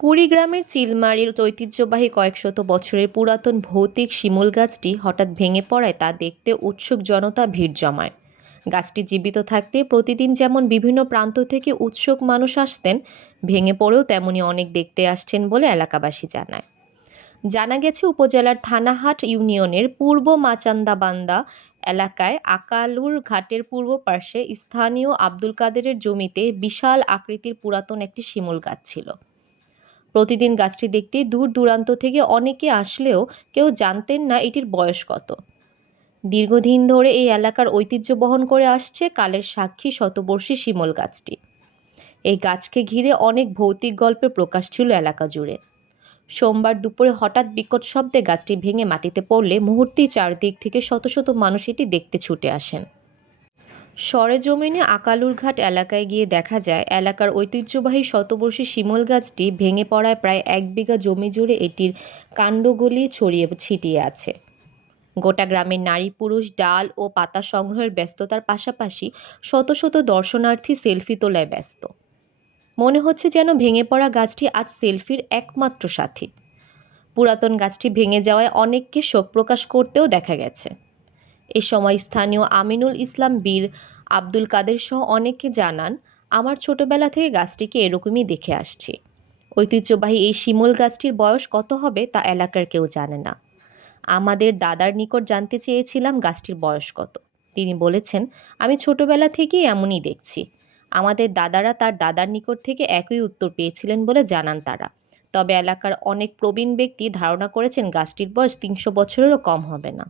কুড়িগ্রামের চিলমারির ঐতিহ্যবাহী কয়েকশত বছরের পুরাতন ভৌতিক শিমুল গাছটি হঠাৎ ভেঙে পড়ায় তা দেখতে উৎসুক জনতা ভিড় জমায়। গাছটি জীবিত থাকতে প্রতিদিন যেমন বিভিন্ন প্রান্ত থেকে উৎসুক মানুষ আসতেন, ভেঙে পড়েও তেমনি অনেক দেখতে আসছেন বলে এলাকাবাসী জানায়। জানা গেছে উপজেলার থানাহাট ইউনিয়নের পূর্ব মাচান্দাবান্দা এলাকায় আকালুর ঘাটের পূর্ব পার্শ্বে স্থানীয় আব্দুল কাদেরের জমিতে বিশাল আকৃতির পুরাতন একটি শিমুল গাছ ছিল। প্রতিদিন গাছটি দেখতে দূর দূরান্ত থেকে অনেকে আসলেও কেউ জানতেন না এটির বয়স কত। দীর্ঘদিন ধরে এই এলাকার ঐতিহ্য বহন করে আসছে কালের সাক্ষী শতবর্ষী শিমুল গাছটি। এই গাছকে ঘিরে অনেক ভৌতিক গল্পের প্রকাশ ছিল এলাকা জুড়ে। সোমবার দুপুরে হঠাৎ বিকট শব্দে গাছটি ভেঙে মাটিতে পড়লে মুহূর্তেই চারদিক থেকে শত শত মানুষ এটি দেখতে ছুটে আসেন। সরেজমিনে আকালুরঘাট এলাকায় গিয়ে দেখা যায় এলাকার ঐতিহ্যবাহী শতবর্ষী শিমুল গাছটি ভেঙে পড়ায় প্রায় 1 বিঘা জমি জুড়ে এটির কাণ্ডগুলি ছড়িয়ে ছিটিয়ে আছে। গোটা গ্রামের নারী পুরুষ ডাল ও পাতা সংগ্রহের ব্যস্ততার পাশাপাশি শত শত দর্শনার্থী সেলফি তোলায় ব্যস্ত। মনে হচ্ছে যেন ভেঙে পড়া গাছটি আজ সেলফির একমাত্র সাথী। পুরাতন গাছটি ভেঙে যাওয়ায় অনেককে শোক প্রকাশ করতেও দেখা গেছে। এ সময় স্থানীয় আমিনুল ইসলাম বীর, আব্দুল কাদের সহ অনেকে জানান, আমার ছোটবেলা থেকে গাছটিকে এরকমই দেখে আসছি। ঐতিহ্যবাহী এই শিমুল গাছটির বয়স কত হবে তা এলাকার কেউ জানে না। আমাদের দাদার নিকট জানতে চেয়েছিলাম গাছটির বয়স কত। তিনি বলেছেন, আমি ছোটবেলা থেকেই এমনই দেখছি। আমাদের দাদারা তার দাদার নিকট থেকে একই উত্তর পেয়েছিলেন বলে জানান তারা। তবে এলাকার অনেক প্রবীণ ব্যক্তি ধারণা করেছেন গাছটির বয়স 300 বছরেরও কম হবে না।